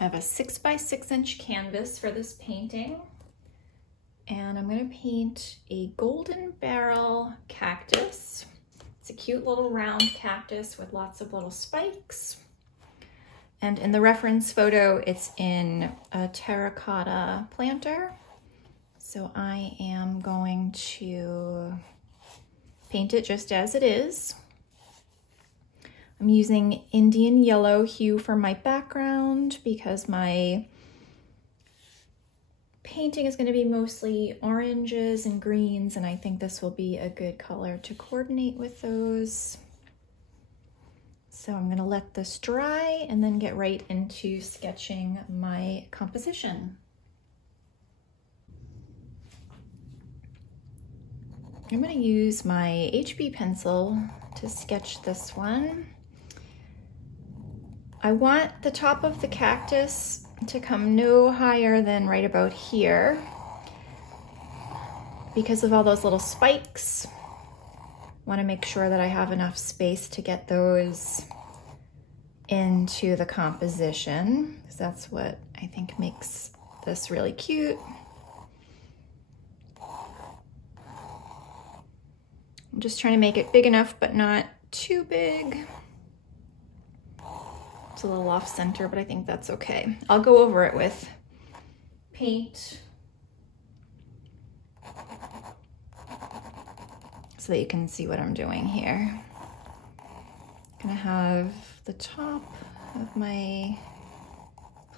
have a 6x6" canvas for this painting, and I'm going to paint a golden barrel cactus. It's a cute little round cactus with lots of little spikes. And in the reference photo, it's in a terracotta planter. So I am going to paint it just as it is. I'm using Indian yellow hue for my background because my painting is going to be mostly oranges and greens, and I think this will be a good color to coordinate with those. So I'm going to let this dry and then get right into sketching my composition. I'm going to use my HB pencil to sketch this one. I want the top of the cactus to come no higher than right about here because of all those little spikes. I want to make sure that I have enough space to get those into the composition, because that's what I think makes this really cute. I'm just trying to make it big enough but not too big. It's a little off center, but I think that's okay. I'll go over it with paint so that you can see what I'm doing here. I'm gonna have the top of my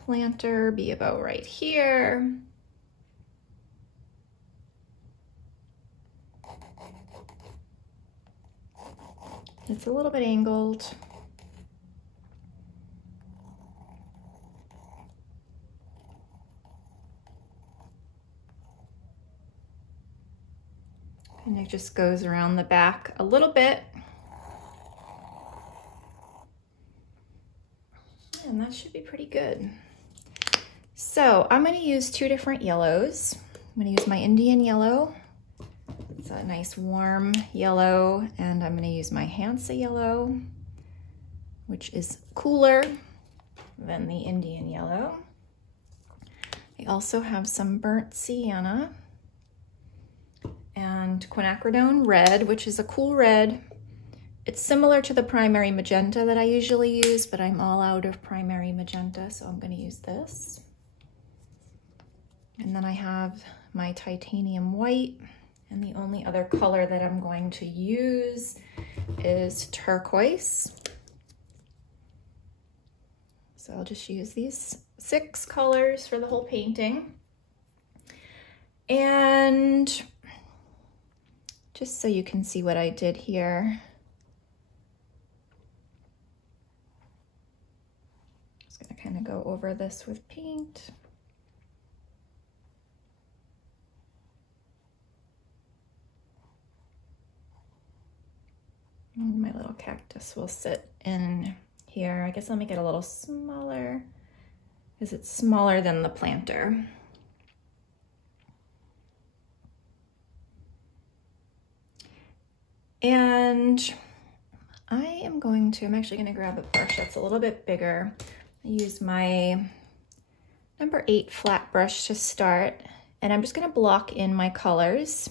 planter be about right here. It's a little bit angled. And it just goes around the back a little bit. And that should be pretty good. So I'm going to use two different yellows. I'm going to use my Indian yellow. It's a nice warm yellow. And I'm going to use my Hansa yellow, which is cooler than the Indian yellow. I also have some burnt sienna and quinacridone red, which is a cool red. It's similar to the primary magenta that I usually use, but I'm all out of primary magenta, so I'm going to use this. And then I have my titanium white, and the only other color that I'm going to use is turquoise. So I'll just use these 6 colors for the whole painting. And just so you can see what I did here, just gonna kind of go over this with paint. And my little cactus will sit in here. I guess I'll make it a little smaller because it's smaller than the planter. And I'm actually gonna grab a brush that's a little bit bigger. I use my number 8 flat brush to start, and I'm just gonna block in my colors.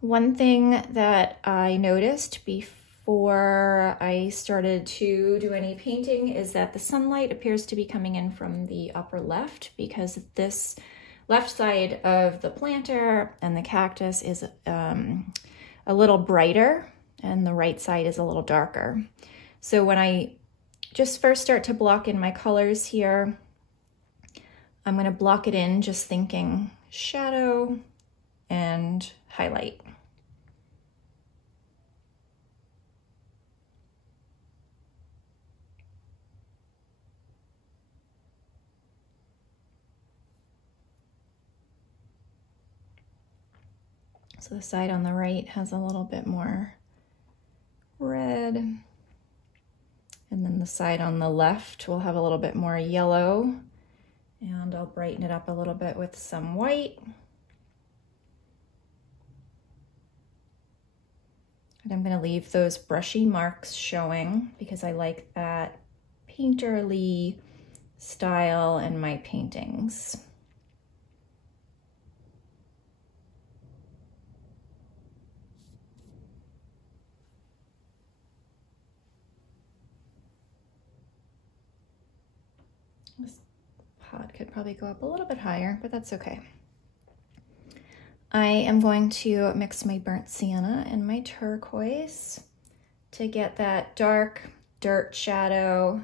One thing that I noticed before I started to do any painting is that the sunlight appears to be coming in from the upper left, because this left side of the planter and the cactus is a little brighter and the right side is a little darker. So when I just first start to block in my colors here, I'm going to block it in just thinking shadow and highlight. So the side on the right has a little bit more red, and then the side on the left will have a little bit more yellow, and I'll brighten it up a little bit with some white. And I'm going to leave those brushy marks showing because I like that painterly style in my paintings. This pot could probably go up a little bit higher, but that's okay. I am going to mix my burnt sienna and my turquoise to get that dark dirt shadow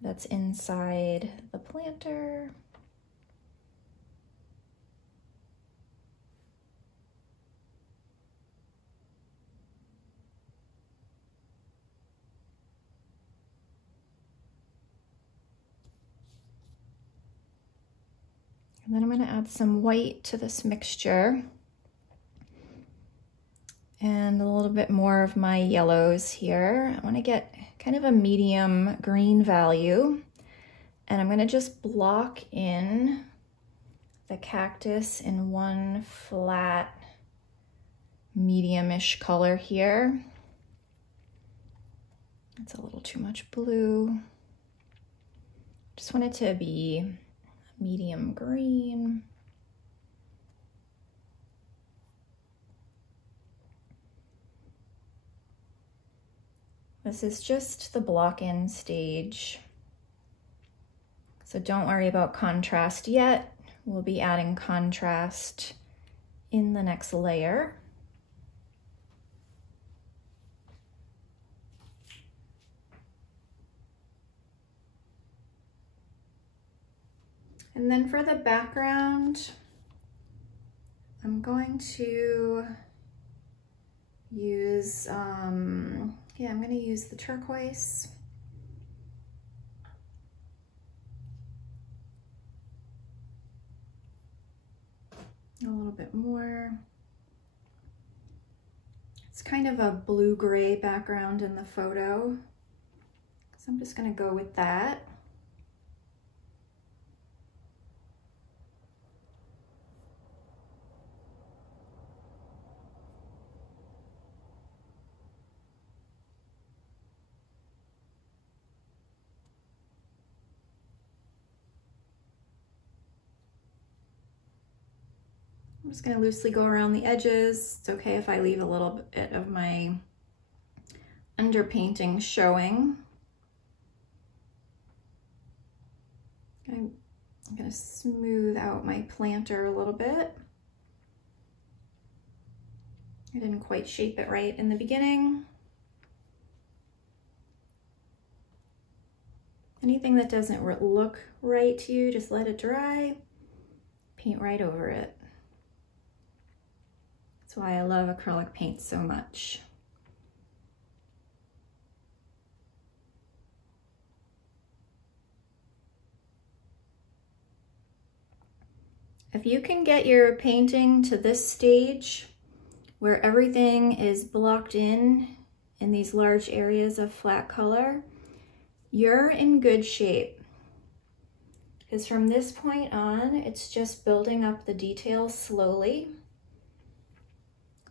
that's inside the planter. And then I'm going to add some white to this mixture and a little bit more of my yellows here. I want to get kind of a medium green value, and I'm going to just block in the cactus in one flat medium-ish color here. It's a little too much blue. Just want it to be medium green. This is just the block-in stage, so don't worry about contrast yet. We'll be adding contrast in the next layer. And then for the background, I'm going to use, I'm going to use the turquoise. A little bit more. It's kind of a blue-gray background in the photo, so I'm just going to go with that. I'm just going to loosely go around the edges. It's okay if I leave a little bit of my underpainting showing. I'm going to smooth out my planter a little bit. I didn't quite shape it right in the beginning. Anything that doesn't look right to you, just let it dry, paint right over it. That's why I love acrylic paint so much. If you can get your painting to this stage where everything is blocked in these large areas of flat color, you're in good shape. Because from this point on, it's just building up the details slowly.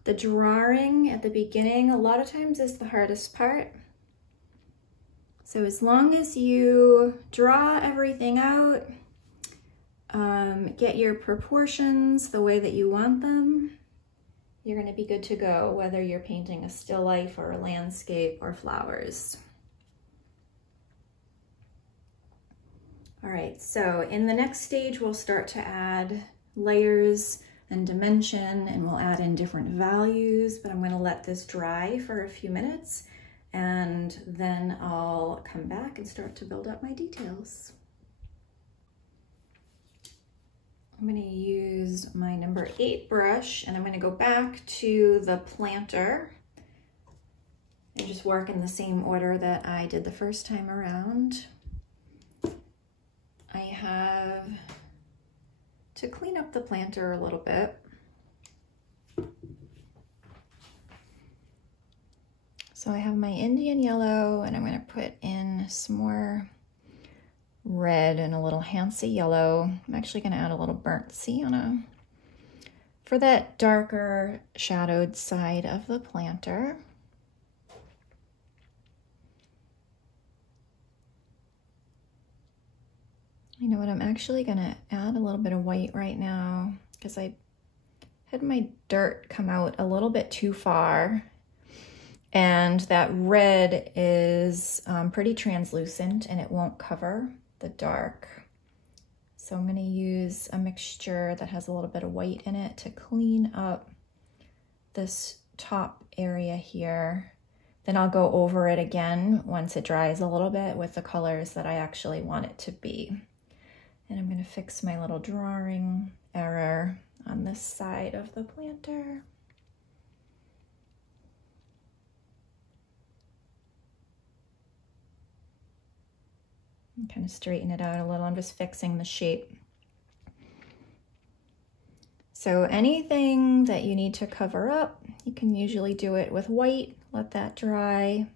The drawing at the beginning, a lot of times, is the hardest part. So as long as you draw everything out, get your proportions the way that you want them, you're going to be good to go, whether you're painting a still life or a landscape or flowers. All right, so in the next stage, we'll start to add layers and dimension, and we'll add in different values, but I'm going to let this dry for a few minutes, and then I'll come back and start to build up my details. I'm going to use my number 8 brush, and I'm going to go back to the planter and just work in the same order that I did the first time around. I have to clean up the planter a little bit. So I have my Indian yellow, and I'm going to put in some more red and a little Hansa yellow. I'm actually going to add a little burnt sienna for that darker shadowed side of the planter. You know what, I'm actually gonna add a little bit of white right now because I had my dirt come out a little bit too far, and that red is pretty translucent and it won't cover the dark. So I'm gonna use a mixture that has a little bit of white in it to clean up this top area here. Then I'll go over it again once it dries a little bit with the colors that I actually want it to be. And I'm gonna fix my little drawing error on this side of the planter. And kind of straighten it out a little. I'm just fixing the shape. So anything that you need to cover up, you can usually do it with white, let that dry,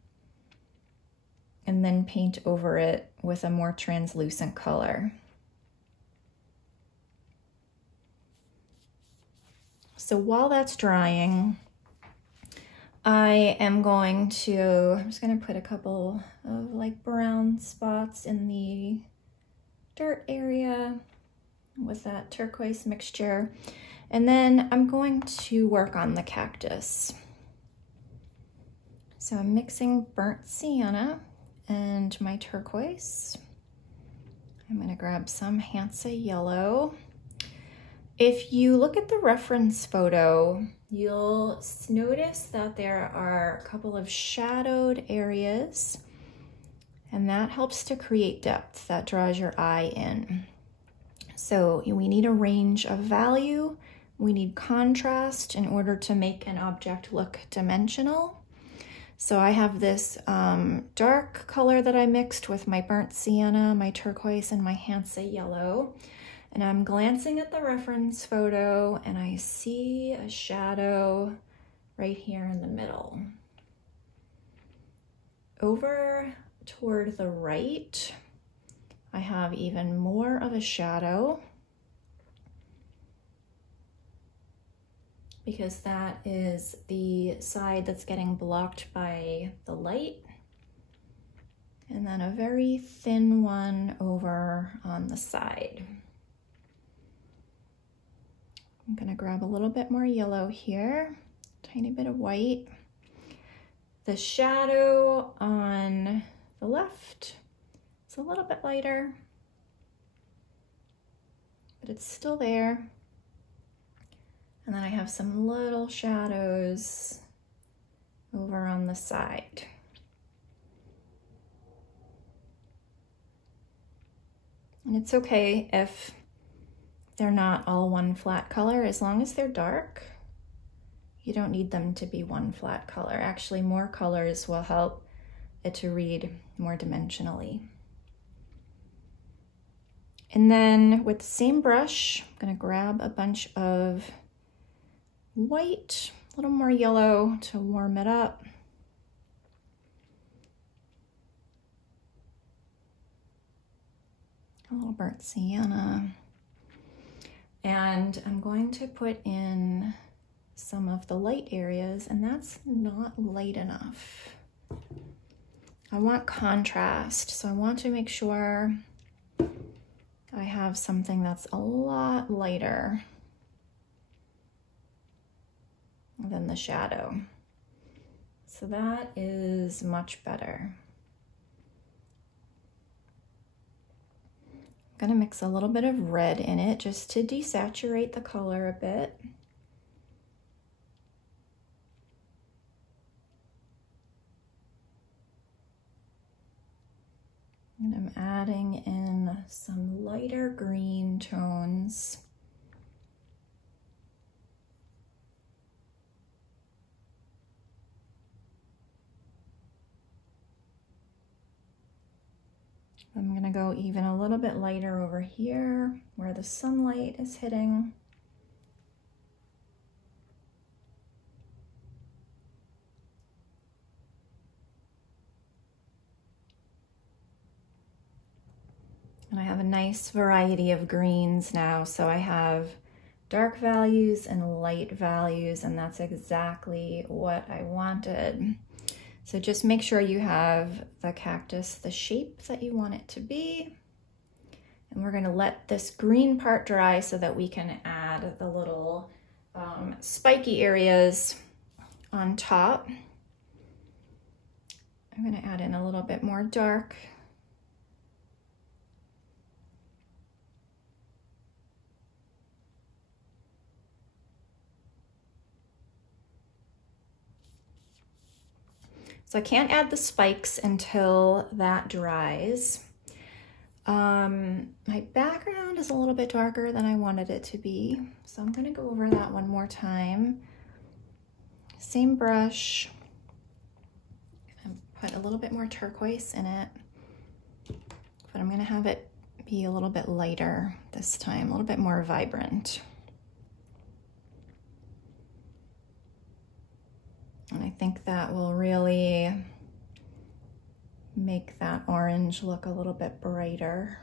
and then paint over it with a more translucent color. So while that's drying, I'm just gonna put a couple of like brown spots in the dirt area with that turquoise mixture. And then I'm going to work on the cactus. So I'm mixing burnt sienna and my turquoise. I'm gonna grab some Hansa yellow. If you look at the reference photo, you'll notice that there are a couple of shadowed areas, and that helps to create depth. That draws your eye in. So we need a range of value. We need contrast in order to make an object look dimensional. So I have this dark color that I mixed with my burnt sienna, my turquoise, and my Hansa yellow. And I'm glancing at the reference photo and I see a shadow right here in the middle. Over toward the right, I have even more of a shadow because that is the side that's getting blocked by the light. And then a very thin one over on the side. I'm gonna grab a little bit more yellow here, tiny bit of white. The shadow on the left is a little bit lighter, but it's still there. And then I have some little shadows over on the side. And it's okay if they're not all one flat color, as long as they're dark. You don't need them to be one flat color. Actually, more colors will help it to read more dimensionally. And then with the same brush, I'm gonna grab a bunch of white, a little more yellow to warm it up. A little burnt sienna. And I'm going to put in some of the light areas, and that's not light enough. I want contrast, so I want to make sure I have something that's a lot lighter than the shadow. So that is much better. I'm gonna mix a little bit of red in it just to desaturate the color a bit. And I'm adding in some lighter green tones. I'm gonna go even a little bit lighter over here where the sunlight is hitting. And I have a nice variety of greens now, so I have dark values and light values, and that's exactly what I wanted. So just make sure you have the cactus the shape that you want it to be. And we're gonna let this green part dry so that we can add the little spiky areas on top. I'm gonna add in a little bit more dark. So I can't add the spikes until that dries. My background is a little bit darker than I wanted it to be, so I'm gonna go over that one more time. Same brush, and put a little bit more turquoise in it, but I'm gonna have it be a little bit lighter this time, a little bit more vibrant. And I think that will really make that orange look a little bit brighter.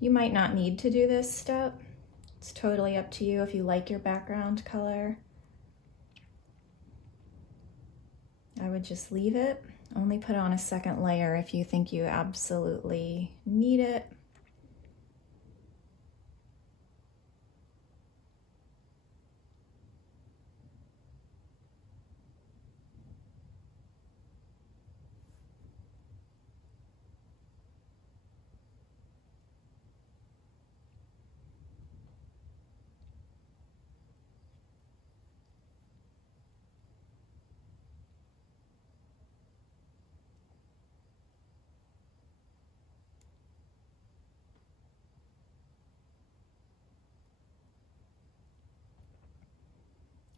You might not need to do this step. It's totally up to you if you like your background color. I would just leave it. Only put on a second layer if you think you absolutely need it.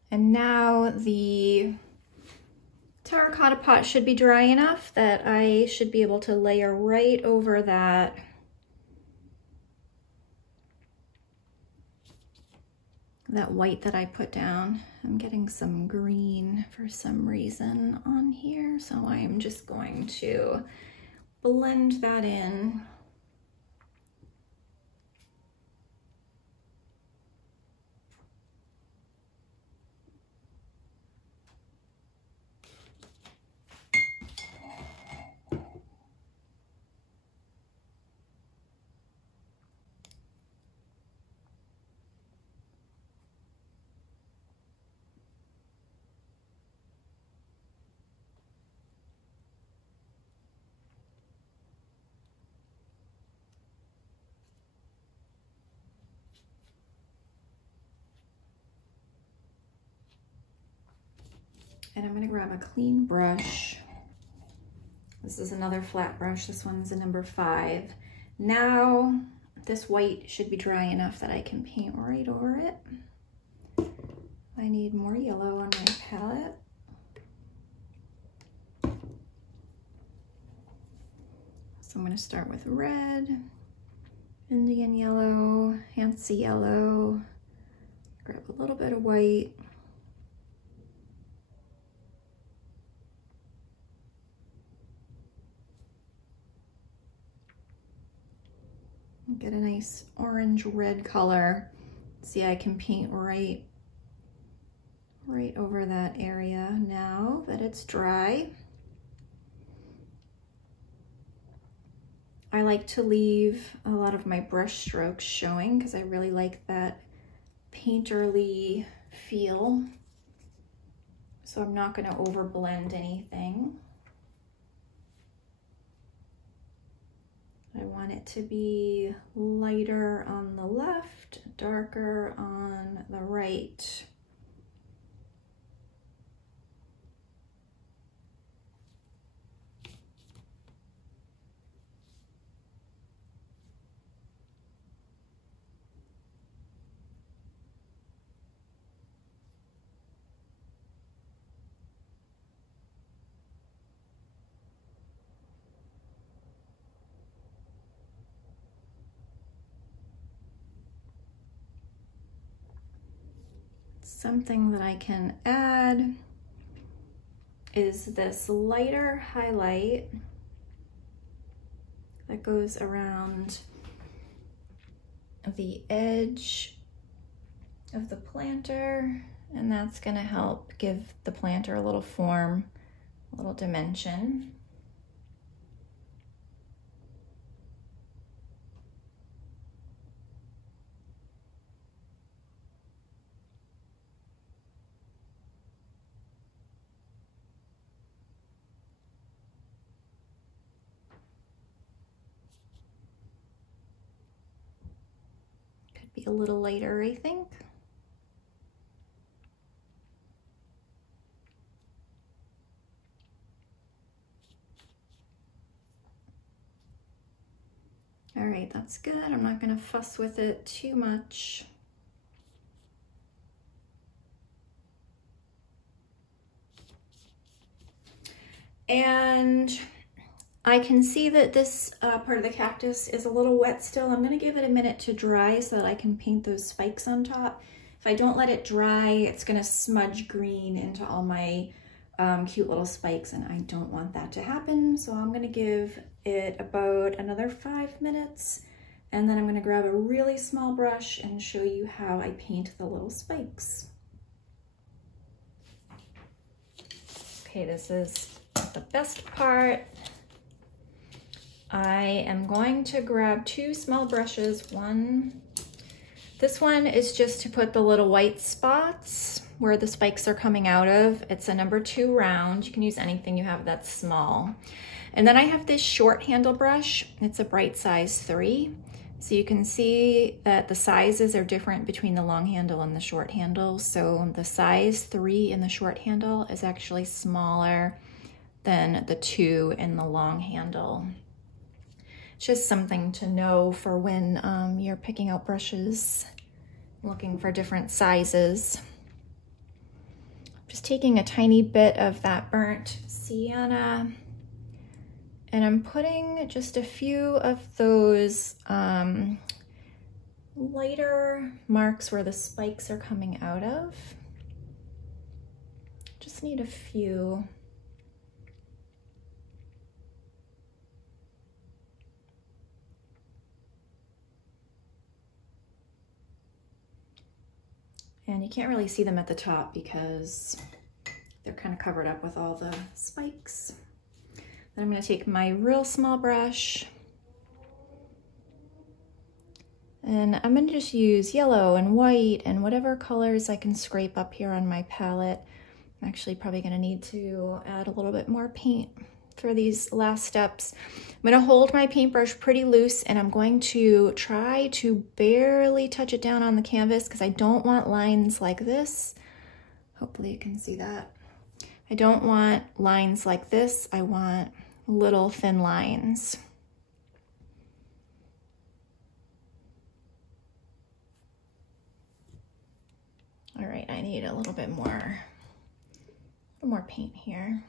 And now the terracotta pot should be dry enough that I should be able to layer right over that white that I put down. I'm getting some green for some reason on here, so I am just going to blend that in. And I'm gonna grab a clean brush. This is another flat brush. This one's a number 5. Now, this white should be dry enough that I can paint right over it. I need more yellow on my palette. So I'm gonna start with red, Indian yellow, Hancy yellow, grab a little bit of white. Get a nice orange-red color. See, I can paint right over that area now that it's dry. I like to leave a lot of my brush strokes showing because I really like that painterly feel. So I'm not going to overblend anything. I want it to be lighter on the left, darker on the right. Something that I can add is this lighter highlight that goes around the edge of the planter, and that's going to help give the planter a little form, a little dimension. Be a little lighter, I think. All right, that's good. I'm not gonna fuss with it too much. And I can see that this part of the cactus is a little wet still. I'm gonna give it a minute to dry so that I can paint those spikes on top. If I don't let it dry, it's gonna smudge green into all my cute little spikes, and I don't want that to happen. So I'm gonna give it about another 5 minutes, and then I'm gonna grab a really small brush and show you how I paint the little spikes. Okay, this is the best part. I am going to grab 2 small brushes. This one is just to put the little white spots where the spikes are coming out of. It's a number 2 round. You can use anything you have that's small. And then I have this short handle brush. It's a bright size 3. So you can see that the sizes are different between the long handle and the short handle. So the size 3 in the short handle is actually smaller than the 2 in the long handle. It's just something to know for when you're picking out brushes, looking for different sizes. Just taking a tiny bit of that burnt sienna, and I'm putting just a few of those lighter marks where the spikes are coming out of. Just need a few. And you can't really see them at the top because they're kind of covered up with all the spikes. Then I'm going to take my real small brush, and I'm going to just use yellow and white and whatever colors I can scrape up here on my palette. I'm actually probably going to need to add a little bit more paint for these last steps. I'm going to hold my paintbrush pretty loose, and I'm going to try to barely touch it down on the canvas because I don't want lines like this. Hopefully you can see that. I don't want lines like this. I want little thin lines. All right, I need a little bit more paint here.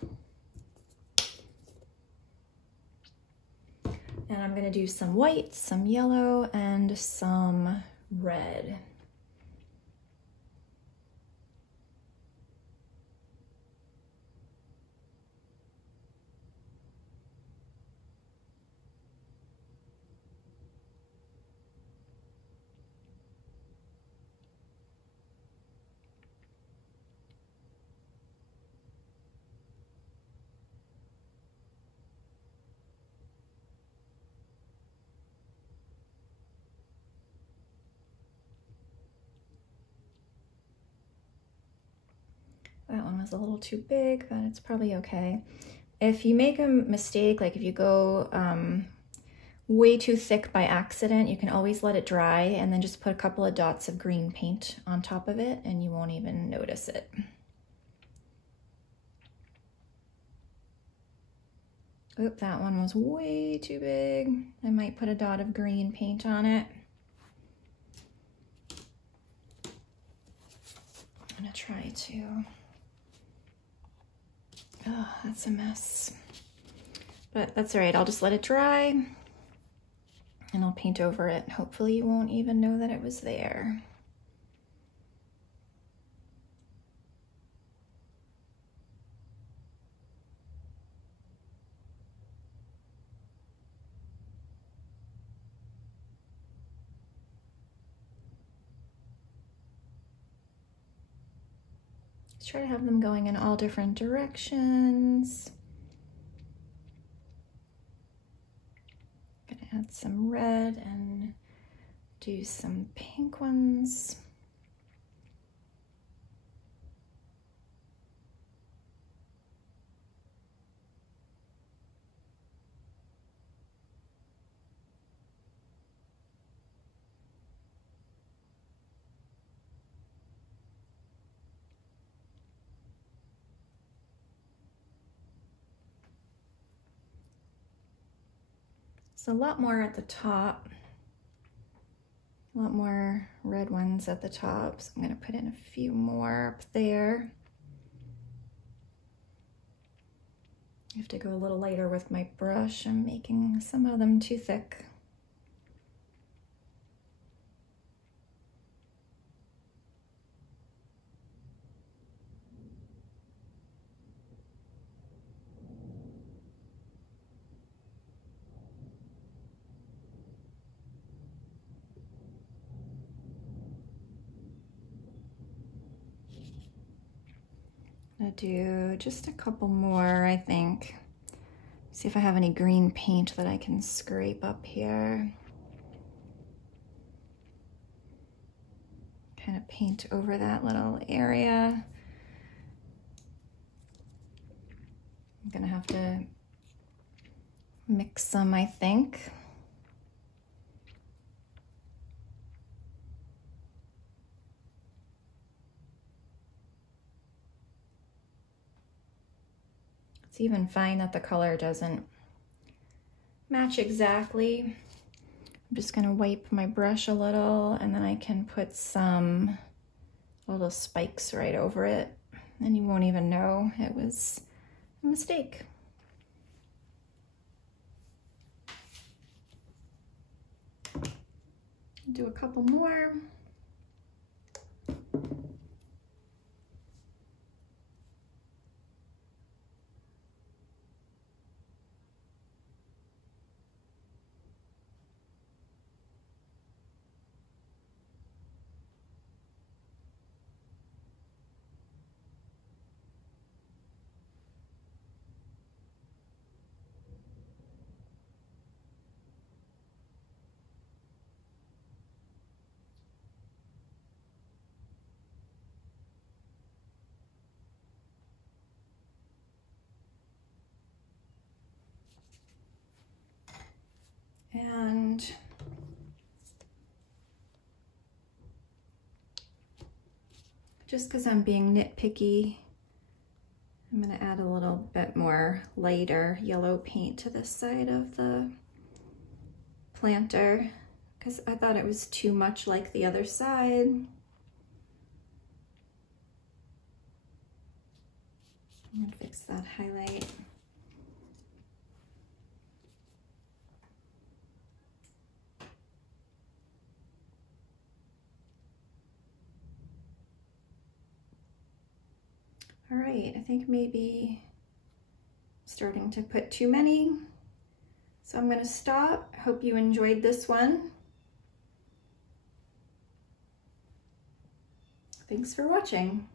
And I'm gonna do some white, some yellow, and some red. That one was a little too big, but it's probably okay. If you make a mistake, like if you go way too thick by accident, you can always let it dry and then just put a couple of dots of green paint on top of it and you won't even notice it. Oop, that one was way too big. I might put a dot of green paint on it. I'm gonna try to. Oh, that's a mess. But that's all right, I'll just let it dry and I'll paint over it. Hopefully you won't even know that it was there. Just try to have them going in all different directions. Gonna add some red and do some pink ones. There's a lot more at the top, a lot more red ones at the top, so I'm going to put in a few more up there. I have to go a little lighter with my brush. I'm making some of them too thick. I'm gonna do just a couple more, I think. See if I have any green paint that I can scrape up here. Kind of paint over that little area. I'm gonna have to mix some, I think. It's even fine that the color doesn't match exactly. I'm just gonna wipe my brush a little and then I can put some little spikes right over it and you won't even know it was a mistake. Do a couple more. And just because I'm being nitpicky, I'm going to add a little bit more lighter yellow paint to this side of the planter because I thought it was too much like the other side. I'm going to fix that highlight. All right, I think maybe starting to put too many. So I'm going to stop. Hope you enjoyed this one. Thanks for watching.